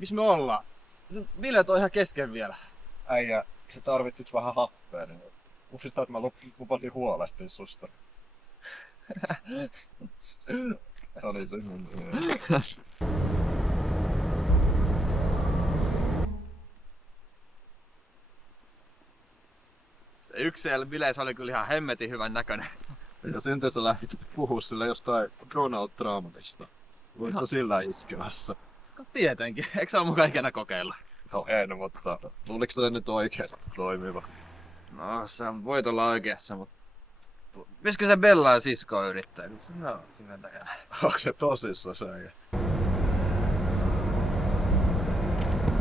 Missä me ollaan? Bileet on ihan kesken vielä. Äijä, sä tarvitsit vähän happea, niin muistat, että mä lupasin huolehtia susta. Oli se. Se yksi siellä bileissä oli kyllä ihan hemmetin hyvän näköinen. Ja sen sä lähdit puhua sille jostain Donald Trumpista. Voitko sillä iskemässä? Tietenkin, eikö sä ole mukaan ikinä kokeilla? No en, mutta luuliko se nyt oikeesti toimiva? No, sä voit olla oikeassa, mutta... Pitäisikö se Bellaan siskoa yrittää? No, hyvä. Onko se tosissaan se äijä?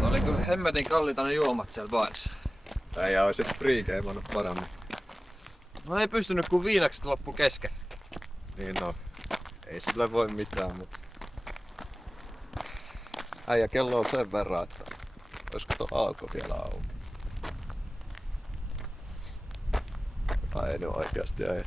Oli kyllä hemmetin kalliita ne juomat siellä baarissa. Äijä oisit pregameannut paremmin. No ei pystynyt kun viinakset loppu kesken. Niin no, ei sille voi mitään, mutta... Äijä, kello on sen verran, että olisiko tuo Alko vielä auki? Ai nyt oikeasti ei.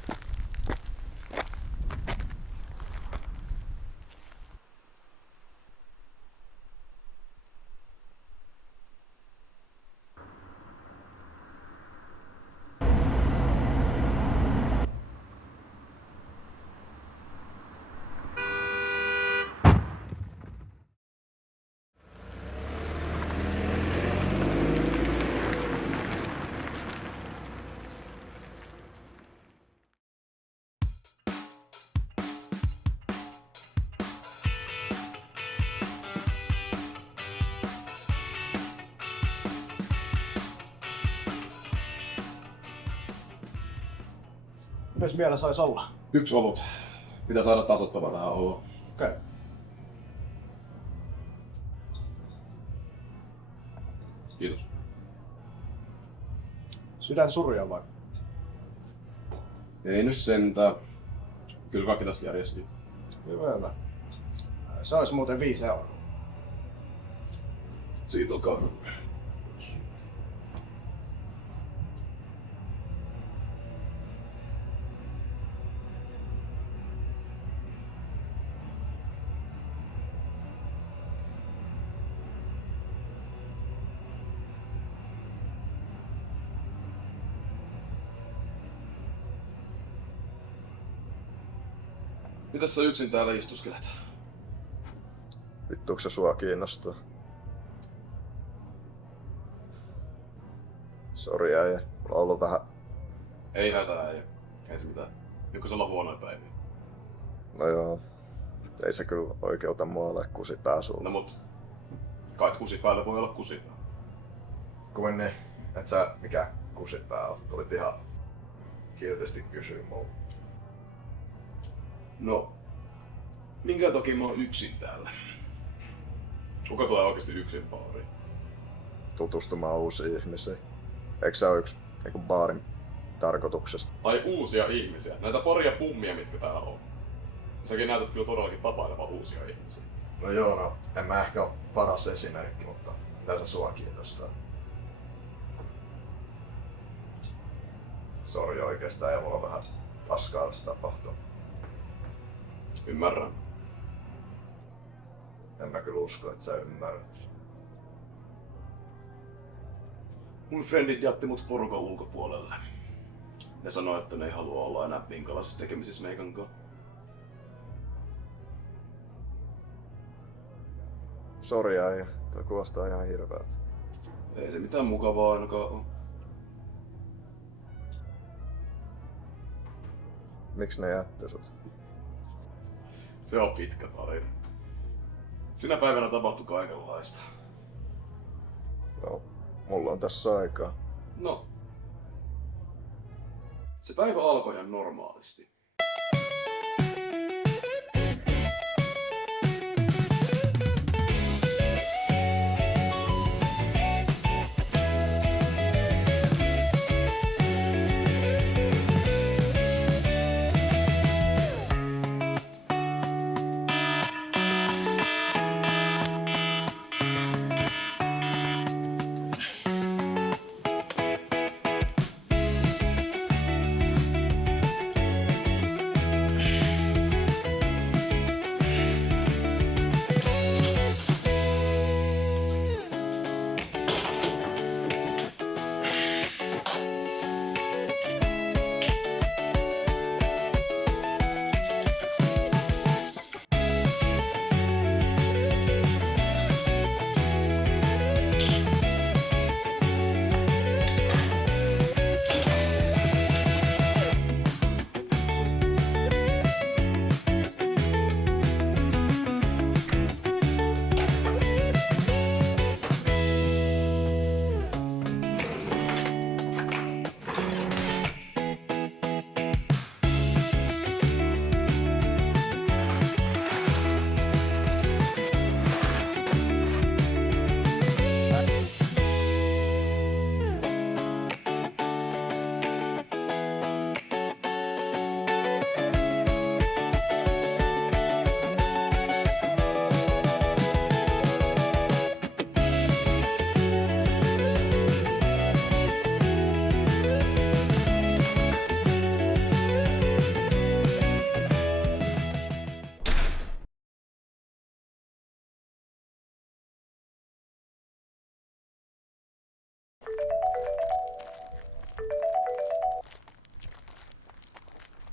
Mitäs vielä sais olla? Yksi olut. Pitää saada tasoittava tähän oloon. Okei. Okay. Kiitos. Sydän surja vai? Ei nyt sentään. Kyllä kaikki tässä järjestyy. Hyvä. Se olisi muuten 5 euroa. Siitä olkaa hyvä. Mitäs sä yksin täällä istuskelet? Vittuuko se sua kiinnostaa? Sori äijä, mulla on ollut vähän... Ei hätää, ei se mitään. Joko se olla huonoja päiviä? No joo, ei se kyllä oikeuta mua ole kusipää sulla. No mut, kai kusipäällä voi olla kusipää. Kuin niin, et sä mikä kusipää oot, tulit ihan kiltisti kysyä mulle. No, minkä takia mä oon yksin täällä? Kuka tulee oikeesti yksin baariin? Tutustumaan uusiin ihmisiin. Eikö se ole yksi niinku baarin tarkoituksesta? Ai uusia ihmisiä, näitä poria pummia mitkä täällä on. Säkin näytät kyllä todellakin tapailevan uusia ihmisiä. No joo, no en mä ehkä ole paras esimerkki, mutta mitä se sua kiinnostaa? Sori oikeastaan, ja mulla on vähän paskaa tässä tapahtuu. Ymmärrän. En mä kyllä usko, että sä ymmärrät. Mun frendit jätti mut porukan ulkopuolelle. Ne sanoi, että ne ei halua olla enää minkälaisissa tekemisissä meikän kanssa. Sori äijä, toi kuulostaa ihan hirveältä. Ei se mitään mukavaa ainakaan oo. Miksi ne jätti sut? Se on pitkä tarina. Sinä päivänä tapahtui kaikenlaista. No, mulla on tässä aikaa. No. Se päivä alkoi ihan normaalisti.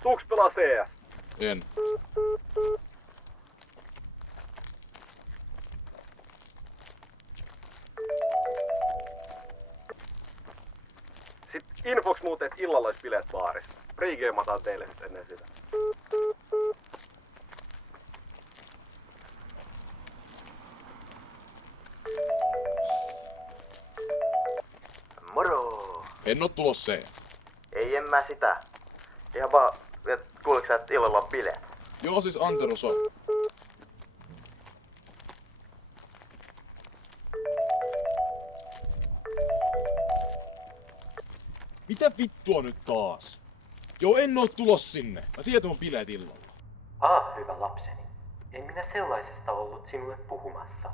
tuuks pelaa CS? En. Sitten infoks muuten, että illalla olisi bileet baarissa. Pregamataan teille sit ennen sitä. Moro! En oo tulos CS. Ei en mä sitä. Ihan vaan, kuuliks sä, että illalla on bileet? Joo, siis Anterus on. Mitä vittua nyt taas? Joo, en oo tulos sinne. Mä tiedän, että on bileet illalla. Hyvä lapseni. En minä sellaisesta ollut sinulle puhumassa.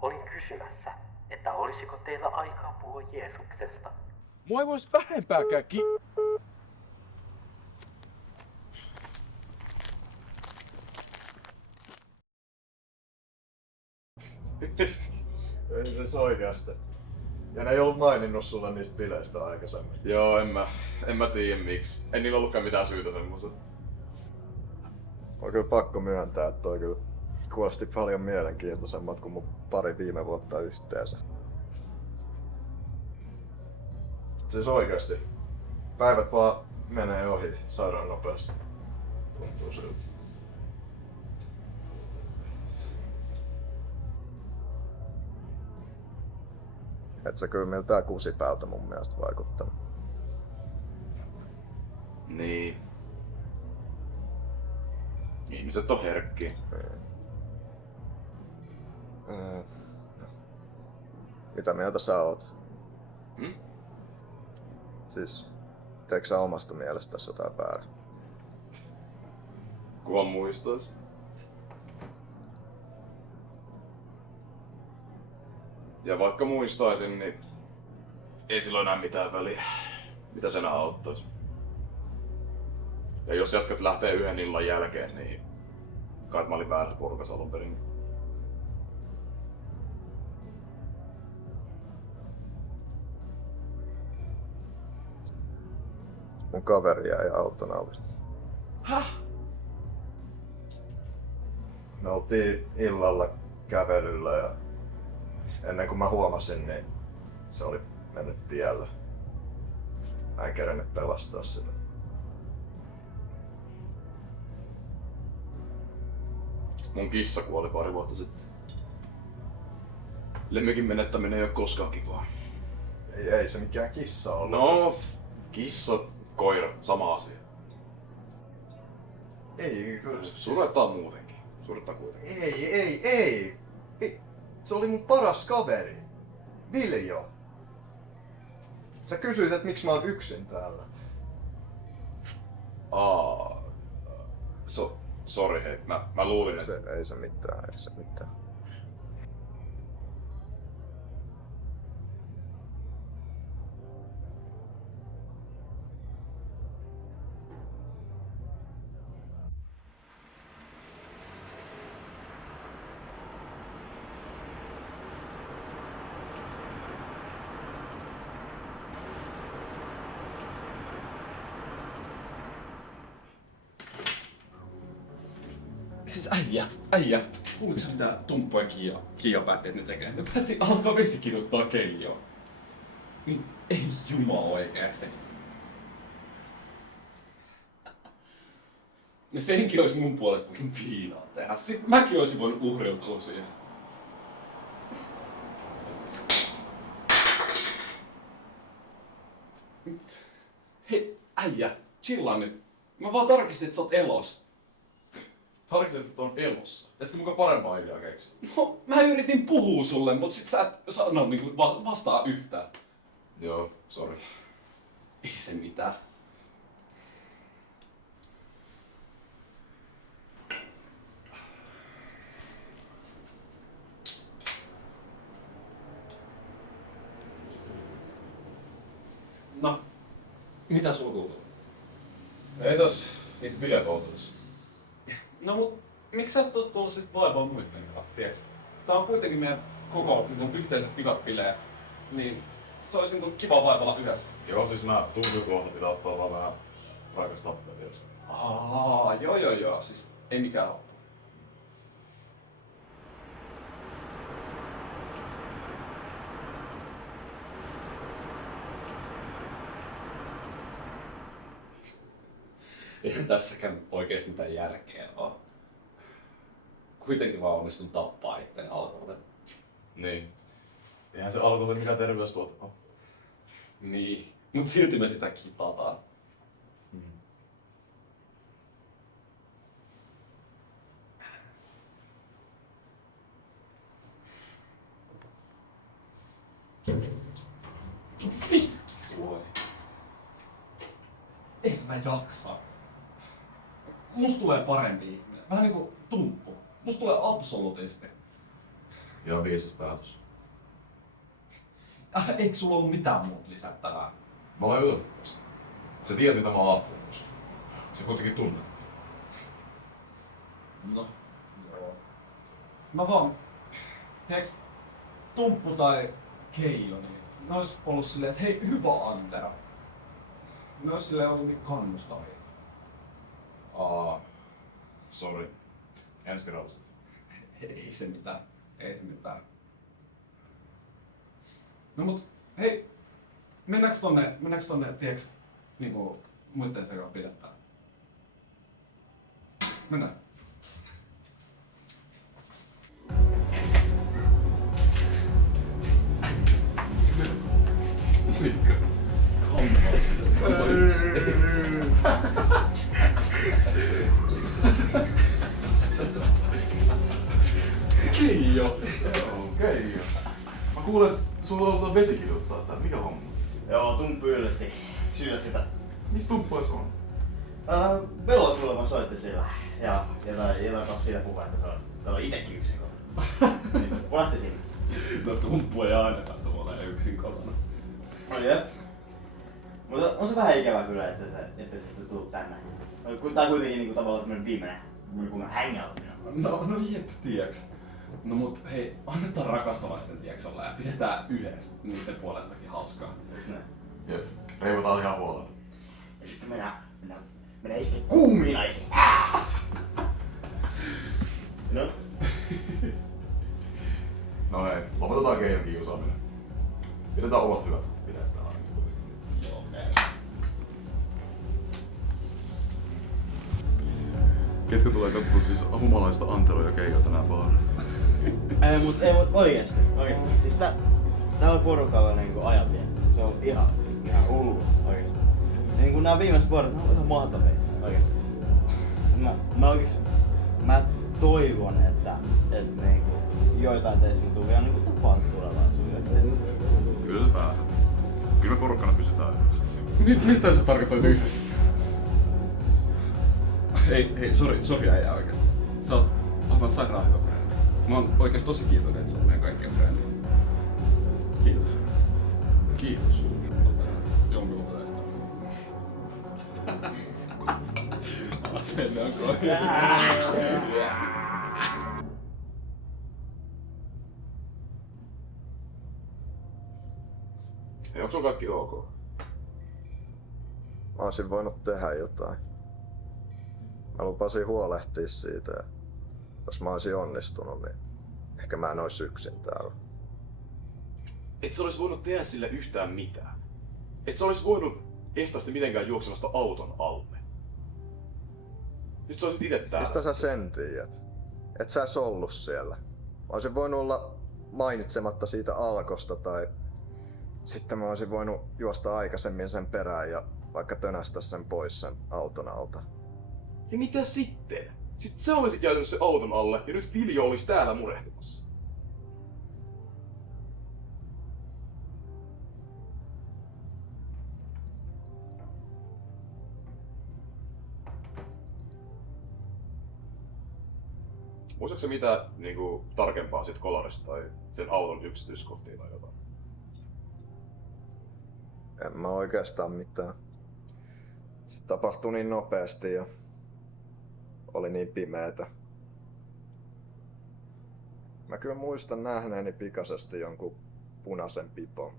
Olin kysymässä, että olisiko teillä aikaa puhua Jeesuksesta. Mua ei vois vähempääkään Ei se oikeasti. Ja ne ei ollut maininnut sulle niistä bileistä aikaisemmin. Joo, en mä tiedä miksi. En niillä ollutkaan mitään syytä semmoisen. On kyllä pakko myöntää, että toi kyllä kuulosti paljon mielenkiintoisemmat kuin mun pari viime vuotta yhteensä. Siis oikeasti. Päivät vaan menee ohi sairaan nopeasti. Tuntuu siltä. Et sä kyllä miltään kusipäältä mun mielestä vaikuttanut. Niin. Ihmiset on herkkiä. Mitä mieltä sä oot? Hmm? Siis, teekö sä omasta mielestäsi jotain väärin? Kuva muistois. Ja vaikka muistaisin, niin ei sillä enää mitään väliä. Mitä se enää auttaisi? Ja jos jatkat lähtee yhden illan jälkeen, niin kai mä olin väärässä porukassa alun perin. Mun kaveri jäi auton alle. Häh? Me oltiin illalla kävelyllä ja ennen kuin mä huomasin, niin se oli mennyt tiellä. Mä en kerennyt pelastaa sitä. Mun kissa kuoli pari vuotta sitten. Lemmikin menettäminen ei ole koskaan kivaa. Ei se mikään kissa ollut. No, kissa, koira, sama asia. Ei, kyllä. Surettaa muutenkin. Surettaa kuitenkin. Ei. Se oli mun paras kaveri. Viljo. Sä kysyit, että miksi mä oon yksin täällä. Sori hei, mä luulin, että... Ei se mitään. Siis äijä, kuuliko sä mitä Tumppu ja Kiia päätti, että ne tekee? Ne päätti alkaa vesikiduttaa Keijoa. Niin ei jumala oikeesti. Ja senkin olisi mun puolesta viinaa tehdä. Sitten mäkin olisin voinut uhriutua siihen. Hei, äijä, chillaa nyt. Mä vaan tarkistin, että sä oot elos. Tarkistin, että on elossa. Etkö mukaan parempaa ideaa keksi? No, mä yritin puhua sulle, mut sit sä et sano niinku vastaa yhtään. Joo, sori. Ei se mitään. No, mitä sulla kuuluu? Ei tos niitä bileet oltais. No mut, miksi sä et oo tullut sit vaivaa muiden kanssa, tiiäks? Tää on kuitenkin meidän koko yhteiset pikat bileet. Niin se olisi niinku kiva vaivalla yhdessä. Joo, siis mä tunnen kohta pitää ottaa vaan vähän Raikas tappeli jos. Joo. Siis ei mikään happu. Eihän tässäkään oikeesti mitään järkeä oo. Kuitenkin vaan onnistun tappaa itteni alkoholta. Niin. Eihän se alkoholi mikään terveystuote oo. Niin, mut silti me sitä kitataan. Voi. En mä jaksa. Musta tulee parempi ihminen. Vähän niinku tumppu. Musta tulee absolutisti. Ihan viisas päätös. Eikö sulla ollut mitään muuta lisättävää? Mä olen yllättynyt tästä. Sä tiedät mitä mä ajattelen musta. Se kuitenkin tunnet. No, joo. Mä vaan, tiiäks, Tumppu tai Keijo, niin ne ois ollut silleen, että hei, hyvä Antero. Ne ois silleen ollut niin kannustavia. Sori. Ensi kerralla sit. Ei se mitään. No mut, hei, mennäänkö tonne, tiiäks, niinku muitten sekaan pidettään? Mennään. Keijo. Keijo. Mä kuulen, että sulla on vesikiduttaa tää. Mikä homma? Joo, Tumppu yllätti. Syö sitä. Mistä Tumppu se on? Vello kuulemma soitti sillä. Ja jotain kanssa siitä puhua, että se on. Kato itekin yksin kotona. Niin, punahti sinne. No Tumppu ei ainakaan tuolla yksin kotona. No jep. Mutta on se vähän ikävä kyllä, että se sitten tullut tänne. Tää on kuitenkin niinku tavallaan semmonen viimeinen kunnon hangout. No jep, tiiäks. No mut hei, annetaan rakastavaisten tiiäks olla ja pidetään yhdessä niiden puolestakin hauskaa. Jep. Reivataan ihan huolella. Ja sitten mennään iskee kuumiin naisiin. No? No hei, lopetetaan Keijon kiusaaminen. Pidetään omat hyvät. Pidetään ainakin. Joo, Ketkä tulee katsoa siis humalaista Antero ja Keijo tänään baariin? Ei mut oikeesti. Siis täällä porukalla niinku ajat vie. Se on ihan hullu oikeesti. Ja niinku nää viimeiset vuodet on ihan mahtavia oikeesti. Mä toivon, että niinku joitain teistä tuu vielä niinku tapaa tulevaisuudessa. Kyllä sä pääset. Kyllä me porukkana pysytään yhdessä. Mitä sä tarkoitat yhdessä? Hei, sori äijä oikeesti. Sä oot aivan sairaan hyvä frendi. Mä oon oikeesti tosi kiitollinen, että sä oot meidän kaikkien frendi. Kiitos. Kiitos. Oot sä jonkun tästä? Asenne on kohdalla. Hei, onks sulla kaikki ok? Mä olisin voinut tehdä jotain. Mä lupasin huolehtia siitä ja jos mä olisin onnistunut, niin ehkä mä en ois yksin täällä. Et sä olis voinut tehdä sille yhtään mitään. Et sä olis voinut estää sitä mitenkään juoksemasta auton alle. Nyt sä olisit ite täällä. Mistä sä sen tiedät? Et sä edes ollut siellä. Mä olisin voinut olla mainitsematta siitä alkosta tai sitten mä olisin voinut juosta aikaisemmin sen perään ja vaikka tönästä sen pois sen auton alta. Ja mitä sitten? Sitten sä olisit jäänyt sen auton alle ja nyt Viljo olisi täällä murehtimassa. Muistatko sä mitä niinku, tarkempaa siitä kolarista tai sen auton yksityiskohtia tai jotain? En mä oikeastaan mitään. Se tapahtui niin nopeasti ja oli niin pimeetä. Mä kyllä muistan nähneeni pikaisesti jonkun punaisen pipon.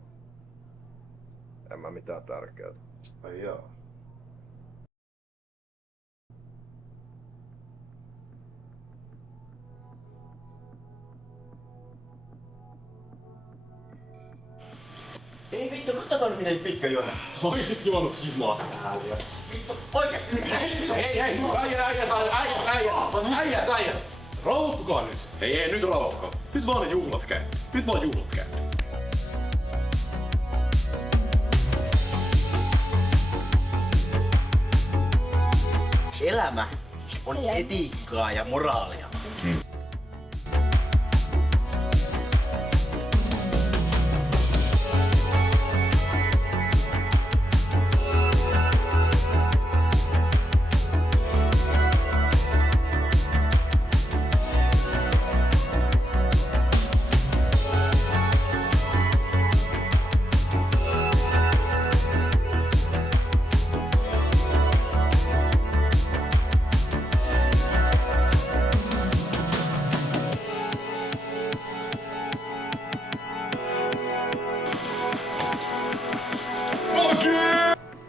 En mä mitään tärkeää. Ai jaa. Katon miten pitkä juona. Oisit juonut himaasta ääliä. Oikeesti! Hei, äijä! Rauhoittukaa nyt. Hei, nyt rauhoittukaa. Nyt vaan ne juhlat käy. Elämä on etiikkaa ja moraalia.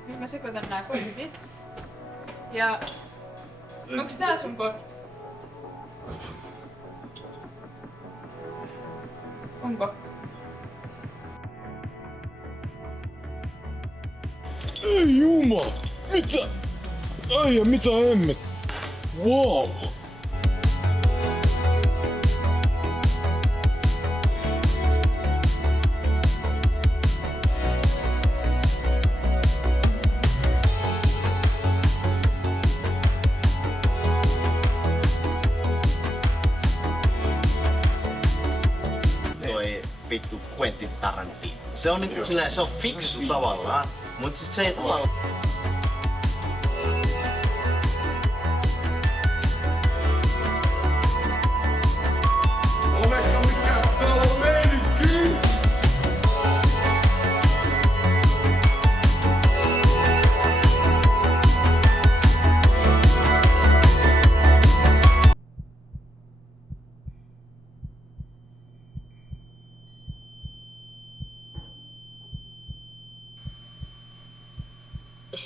Nyt mä sekoitan nää kortit. Ja onks tää sun kortti? Onko? Ei jumala! Mitä? Äijä, mitä emmet? Wow! Toi vittu Quentin Tarantino. Se on niinku silleen, se on fiksu tavallaan, mut sit se ei tavallaan...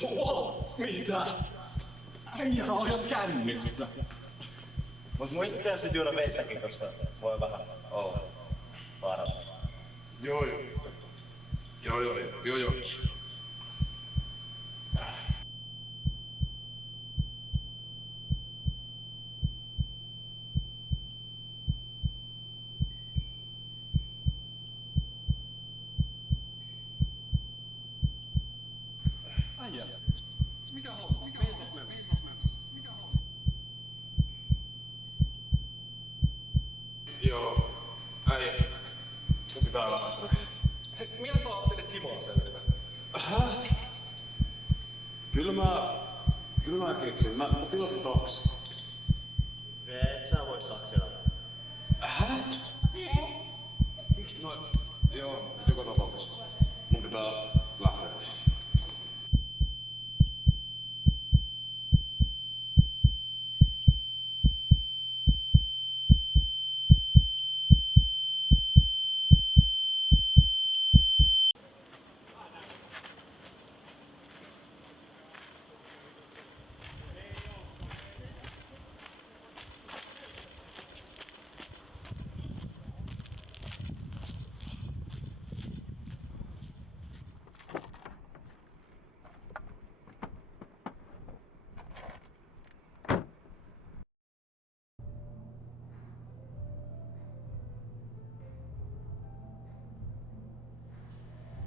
Wow, mitä? Äijä on jo kännissä. Mut muistakaa sit juoda veittäkin, koska voi vähän olla vaarallista. Joo. Äijä. Mikä homma? Meisas mennä. Mikä homma? Joo, äijät. Mun pitää lähteä. Hei, millä sä ajattelet himaa selvitä? Kyllä mä keksin. Mä tilasin taksi. Et sä voi taksilla. No, joo, joka tapauksessa. Mun pitää lähteä.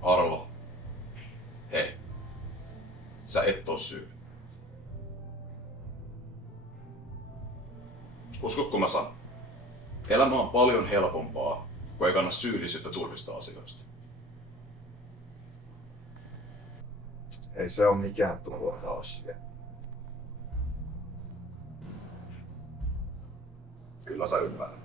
Arlo. Hei. Sä et oo syy. Uskotko mä sanon? Elämä on paljon helpompaa, kun ei kanna syyllisyyttä turhista asioista. Ei se ole mikään turha asia. Kyllä sä ymmärrät.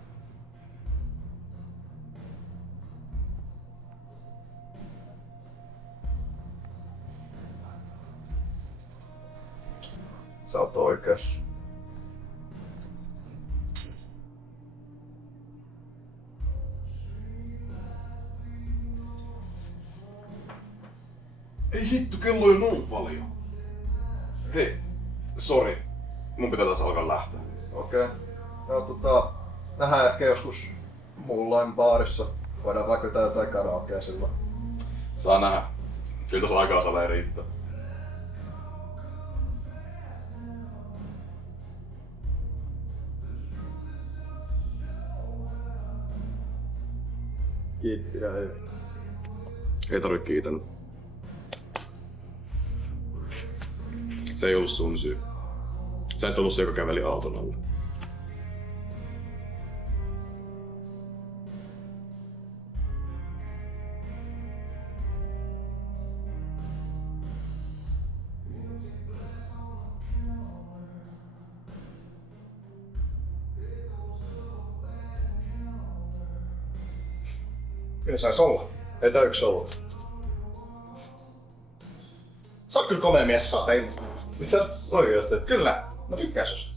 Sä oot oikeassa. Ei hittu, kello on noin paljon. Hei, sori. Mun pitää taas alkaa lähteä. Okei. No nähdään ehkä joskus muulloin baarissa. Voidaan vaikka jotain karaokea silloin. Saa nähdä. Kyllä tässä aikaa salee riittää. Kiitti ja ei. Ei tarvi kiitellä. Se ei ollut sun syy. Sä et ollut se, joka käveli auton alle. Kyllä sais olla. Ei tää yks ollut. Sä oot kyllä komea mies, sä saat ilmoittaa. Mitä? Oikeesti? Kyllä, mä tykkään sus.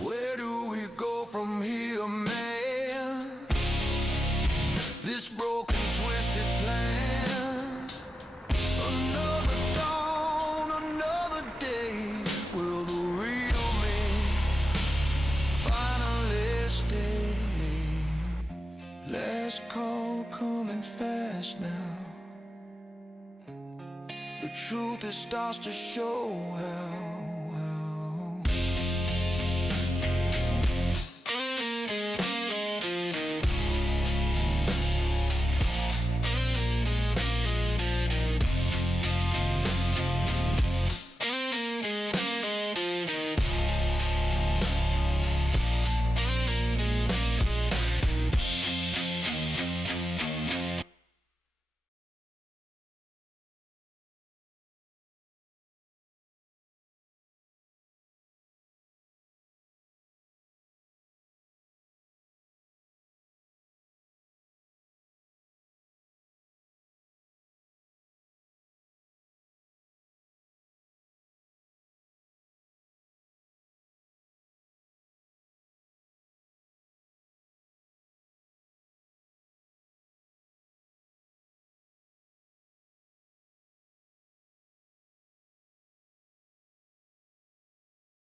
Where do we go from here, man? This broken, twisted plan. Another dawn, another day. Will the real me finally stay? Last call coming fast now. The truth it starts to show how